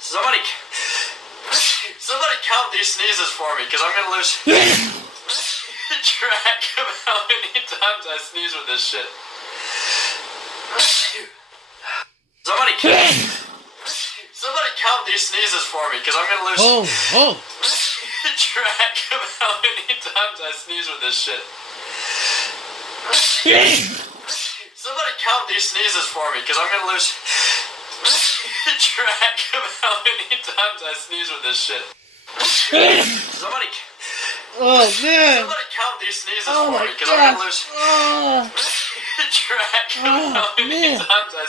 Somebody count these sneezes for me, because I'm gonna lose track of how many times I sneeze with this shit. Somebody count these sneezes for me, because I'm gonna lose track of how many times I sneeze with this shit. Somebody count these sneezes for me, because I'm gonna lose track of how many times I sneeze with this shit. Somebody count these sneezes for me, because I'm gonna lose track of how many times I